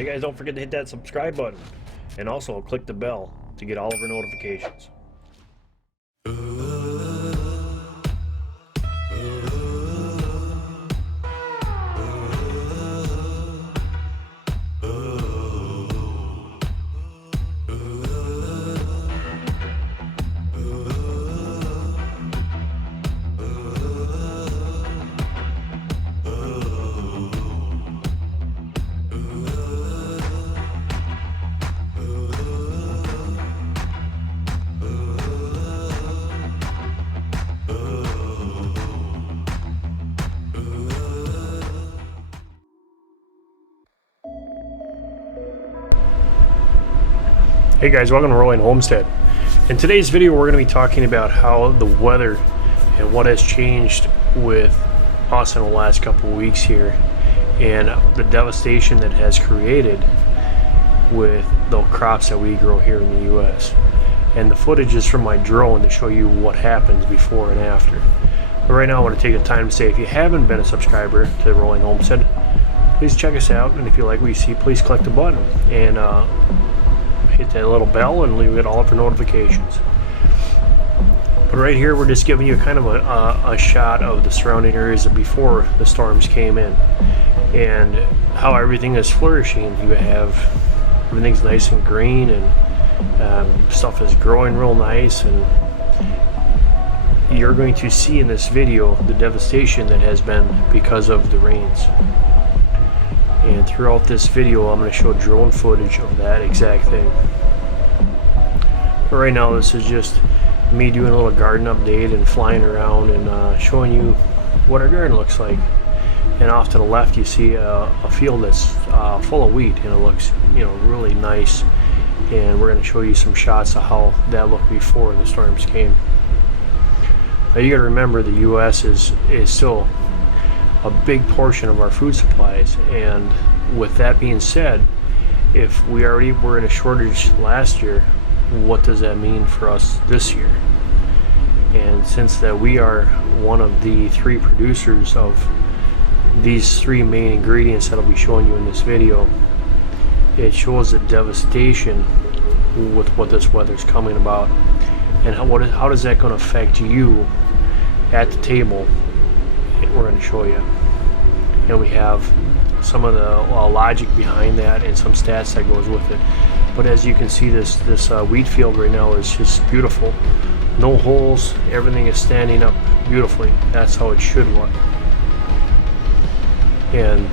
Hey guys, don't forget to hit that subscribe button and also click the bell to get all of our notifications. Hey guys, welcome to Rolling Homestead. In today's video we're going to be talking about how the weather and what has changed with us in the last couple of weeks here and the devastation that has created with the crops that we grow here in the US. And the footage is from my drone to show you what happens before and after. But right now I want to take the time to say, if you haven't been a subscriber to Rolling Homestead, please check us out, and if you like what you see, please click the button and hit that little bell and you'll get all of our notifications. But right here we're just giving you kind of a shot of the surrounding areas before the storms came in and how everything is flourishing. You have everything's nice and green and stuff is growing real nice, and you're going to see in this video the devastation that has been because of the rains. And throughout this video I'm going to show drone footage of that exact thing. But right now this is just me doing a little garden update and flying around and showing you what our garden looks like. And off to the left you see a field that's full of wheat, and it looks, you know, really nice. And we're going to show you some shots of how that looked before the storms came. Now you got to remember the US is still a big portion of our food supplies, and with that being said, if we already were in a shortage last year, what does that mean for us this year? And since that we are one of the three producers of these three main ingredients that I'll be showing you in this video, it shows the devastation with what this weather's coming about, and how does that going to affect you at the table. We're going to show you, and we have some of the logic behind that and some stats that goes with it. But as you can see, this wheat field right now is just beautiful. No holes, everything is standing up beautifully. That's how it should look, and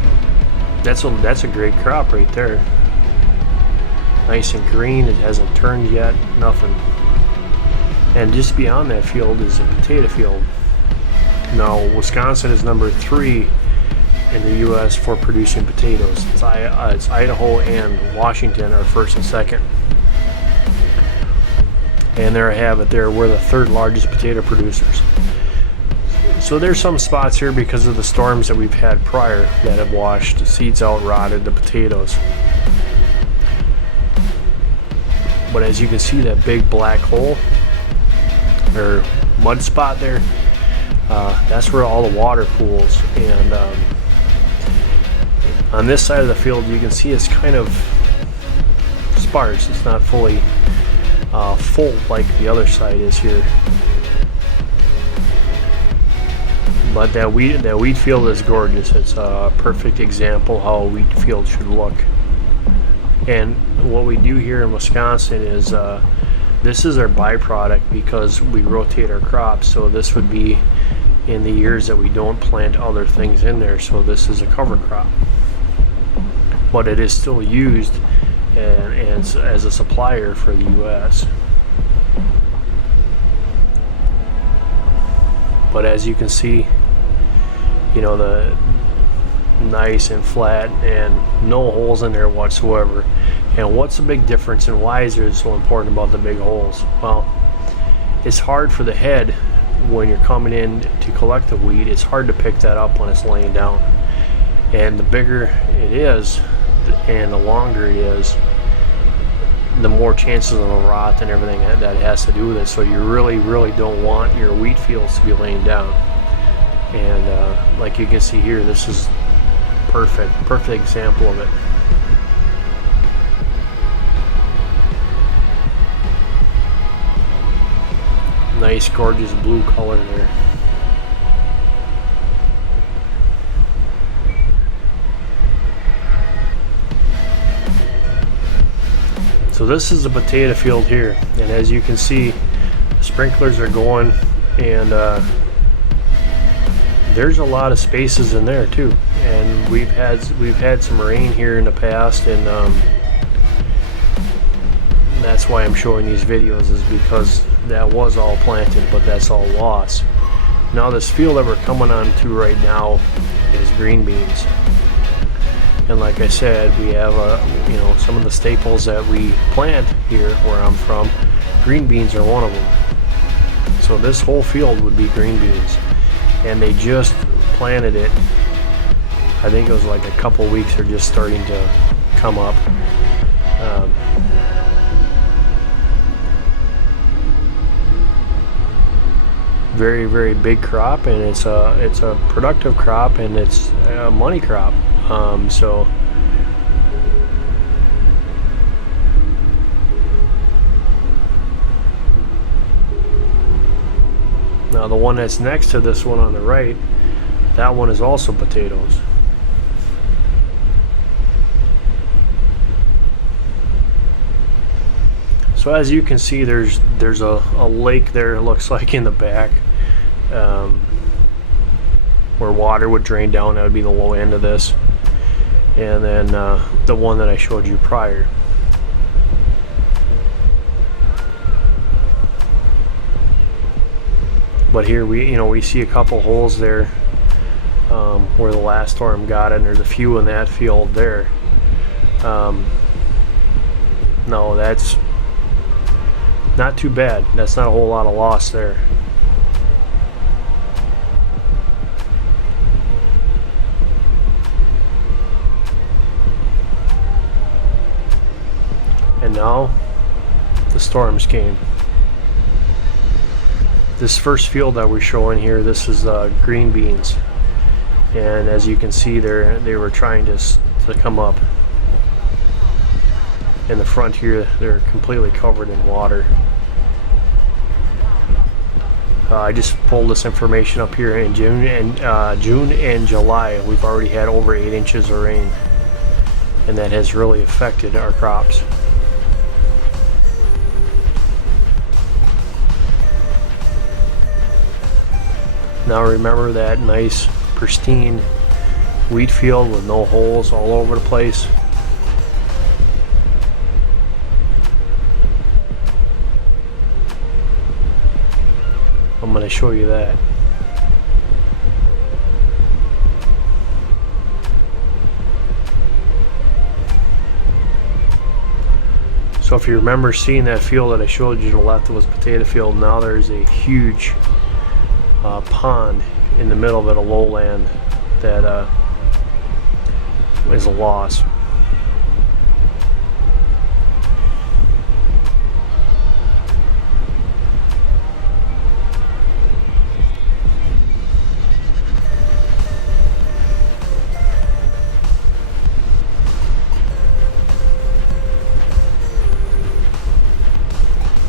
that's a great crop right there. Nice and green, it hasn't turned yet, nothing. And just beyond that field is a potato field. Now, Wisconsin is number 3 in the U.S. for producing potatoes. It's Idaho and Washington are first and second. And there I have it there. We're the 3rd largest potato producers. So there's some spots here because of the storms that we've had prior that have washed the seeds out, rotted the potatoes. But as you can see, that big black hole or mud spot there, that's where all the water pools. And on this side of the field you can see it's kind of sparse. It's not fully full like the other side is here. But that wheat field is gorgeous. It's a perfect example how a wheat field should look. And what we do here in Wisconsin is this is our byproduct because we rotate our crops. So this would be in the years that we don't plant other things in there. So this is a cover crop, but it is still used and as a supplier for the US. But as you can see, you know, the nice and flat and no holes in there whatsoever. And what's the big difference and why is it so important about the big holes? Well, it's hard for the head when you're coming in to collect the wheat. It's hard to pick that up when it's laying down, and the bigger it is and the longer it is, the more chances of a rot and everything that has to do with it. So you really don't want your wheat fields to be laying down. And like you can see here, this is perfect example of it. Nice, gorgeous blue color there. So this is a potato field here, and as you can see, the sprinklers are going, and there's a lot of spaces in there too. And we've had some rain here in the past, and that's why I'm showing these videos, is because that was all planted, but that's all lost. Now this field that we're coming on to right now is green beans. And like I said, we have you know, some of the staples that we plant here where I'm from. Green beans are one of them. So this whole field would be green beans, and they just planted it. I think it was like a couple weeks. They're just starting to come up. Very, very big crop, and it's a productive crop, and it's a money crop. So now the one that's next to this one on the right, that one is also potatoes. So as you can see, there's a lake there, it looks like, in the back, where water would drain down. That would be the low end of this. And then the one that I showed you prior. But here we see a couple holes there where the last storm got it, and there's a few in that field there. No, that's not too bad. That's not a whole lot of loss there. And now the storms came. This first field that we're showing here, this is green beans, and as you can see there, they were trying to come up. In the front here, they're completely covered in water. I just pulled this information up here in June and July. We've already had over 8 inches of rain, and that has really affected our crops. Now remember that nice pristine wheat field with no holes all over the place? I'm going to show you that. So if you remember seeing that field that I showed you to the left, it was a potato field. Now there's a huge pond in the middle of it, a lowland that is a loss.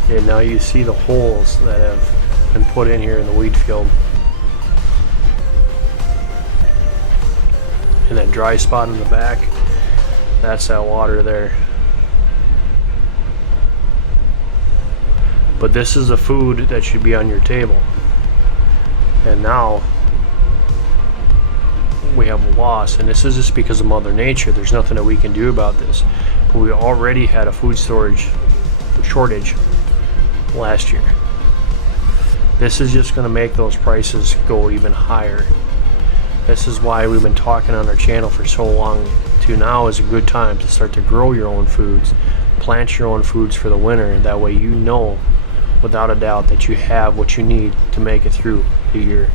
And now you see the holes that have been put in here in the wheat field. And that dry spot in the back, that's that water there. But this is the food that should be on your table. And now we have a loss, and this is just because of Mother Nature. There's nothing that we can do about this. But we already had a food storage shortage last year. This is just going to make those prices go even higher. This is why we've been talking on our channel for so long. Now is a good time to start to grow your own foods, plant your own foods for the winter, and that way you know without a doubt that you have what you need to make it through the year.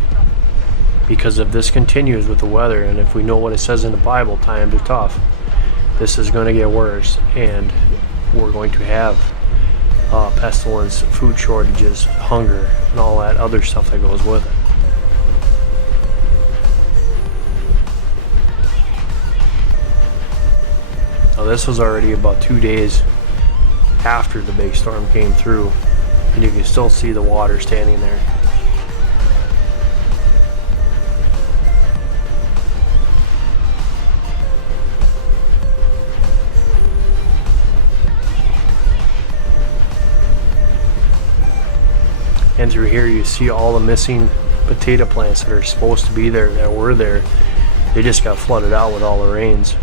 Because if this continues with the weather, and if we know what it says in the Bible, times are tough, this is going to get worse, and we're going to have pestilence, food shortages, hunger, and all that other stuff that goes with it. Now this was already about 2 days after the big storm came through, and you can still see the water standing there. And through here you see all the missing potato plants that are supposed to be there, that were there. They just got flooded out with all the rains.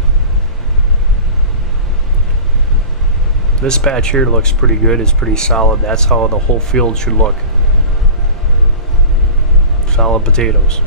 This patch here looks pretty good, it's pretty solid. That's how the whole field should look. Solid potatoes.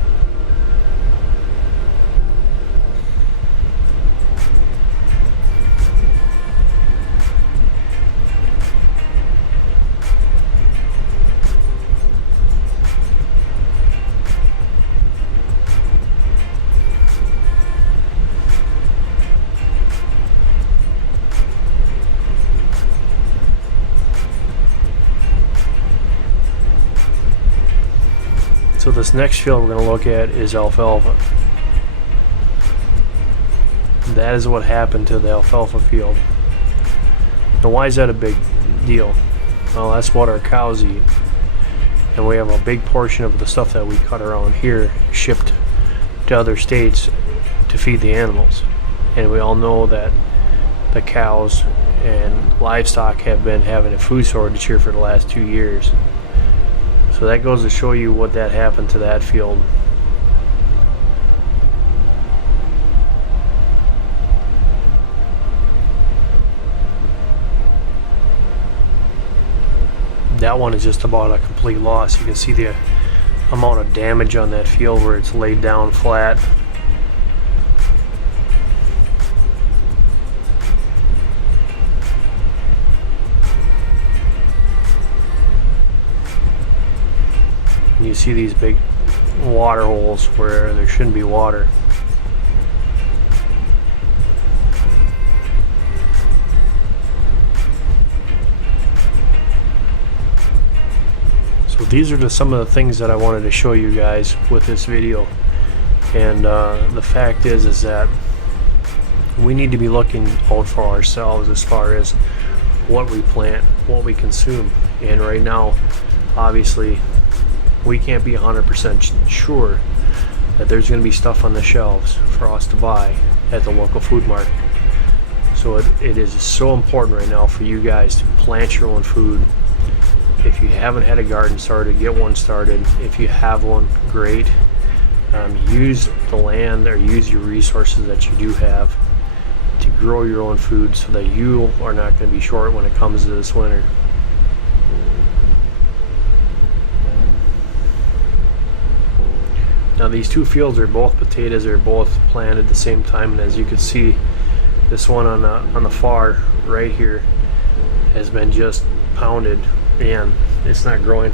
So this next field we're going to look at is alfalfa. That is what happened to the alfalfa field. Now why is that a big deal? Well, that's what our cows eat. And we have a big portion of the stuff that we cut around here shipped to other states to feed the animals. And we all know that the cows and livestock have been having a food shortage here for the last 2 years. So that goes to show you what that happened to that field. That one is just about a complete loss. You can see the amount of damage on that field where it's laid down flat. You see these big water holes where there shouldn't be water. So these are just some of the things that I wanted to show you guys with this video. And the fact is that we need to be looking out for ourselves as far as what we plant, what we consume. And right now, obviously, we can't be 100% sure that there's going to be stuff on the shelves for us to buy at the local food market. So it is so important right now for you guys to plant your own food. If you haven't had a garden started, get one started. If you have one, great. Use the land or use your resources that you do have to grow your own food so that you are not going to be short when it comes to this winter. Now these two fields are both potatoes. They're both planted at the same time, and as you can see, this one on the far right here has been just pounded, and it's not growing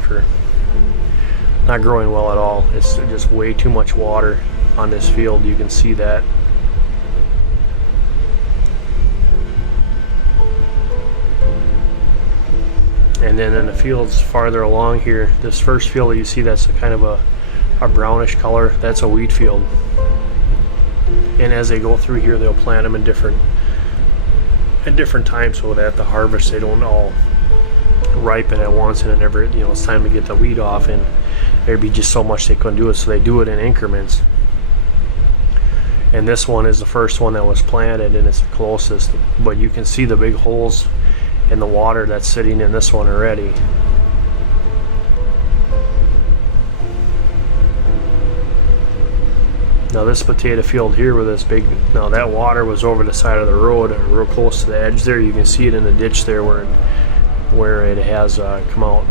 well at all. It's just way too much water on this field. You can see that. And then in the fields farther along here, this first field that you see, that's a kind of a brownish color, that's a wheat field. And as they go through here, they'll plant them at different times so that at the harvest they don't all ripen at once, and then it's time to get the wheat off, and there'd be just so much they couldn't do it, so they do it in increments. And this one is the first one that was planted, and it's the closest, but you can see the big holes in the water that's sitting in this one already. Now this potato field here with this big, now that water was over the side of the road, real close to the edge there. You can see it in the ditch there where it has come out.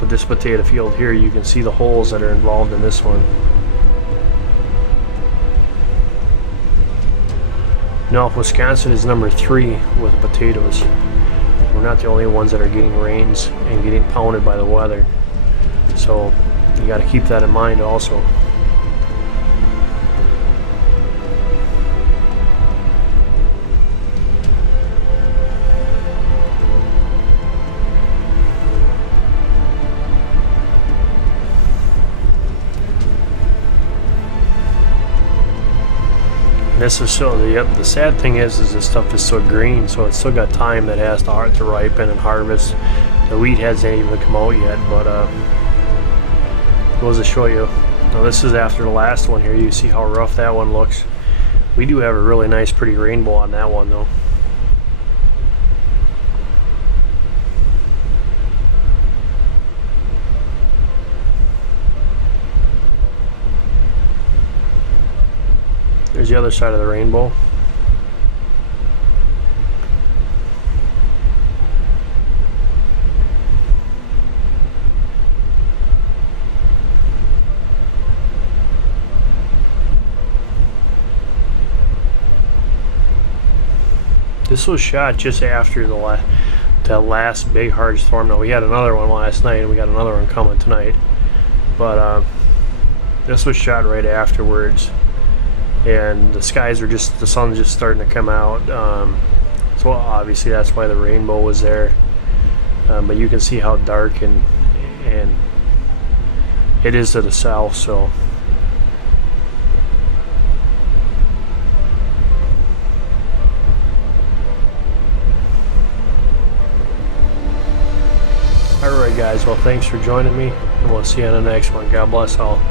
But this potato field here, you can see the holes that are involved in this one. Now Wisconsin is number 3 with potatoes. We're not the only ones that are getting rains and getting pounded by the weather. So you got to keep that in mind also. this is so the sad thing is this stuff is so green, so it's still got time that it has to ripen and harvest. The wheat hasn't even come out yet, but goes to show you. Now this is after the last one here. You see how rough that one looks. We do have a really nice pretty rainbow on that one though. There's the other side of the rainbow. This was shot just after the last big hard storm. Now we had another one last night and we got another one coming tonight. But this was shot right afterwards. And the sun's just starting to come out. So obviously that's why the rainbow was there. But you can see how dark and it is to the south. So alright guys, well thanks for joining me and we'll see you on the next one. God bless all.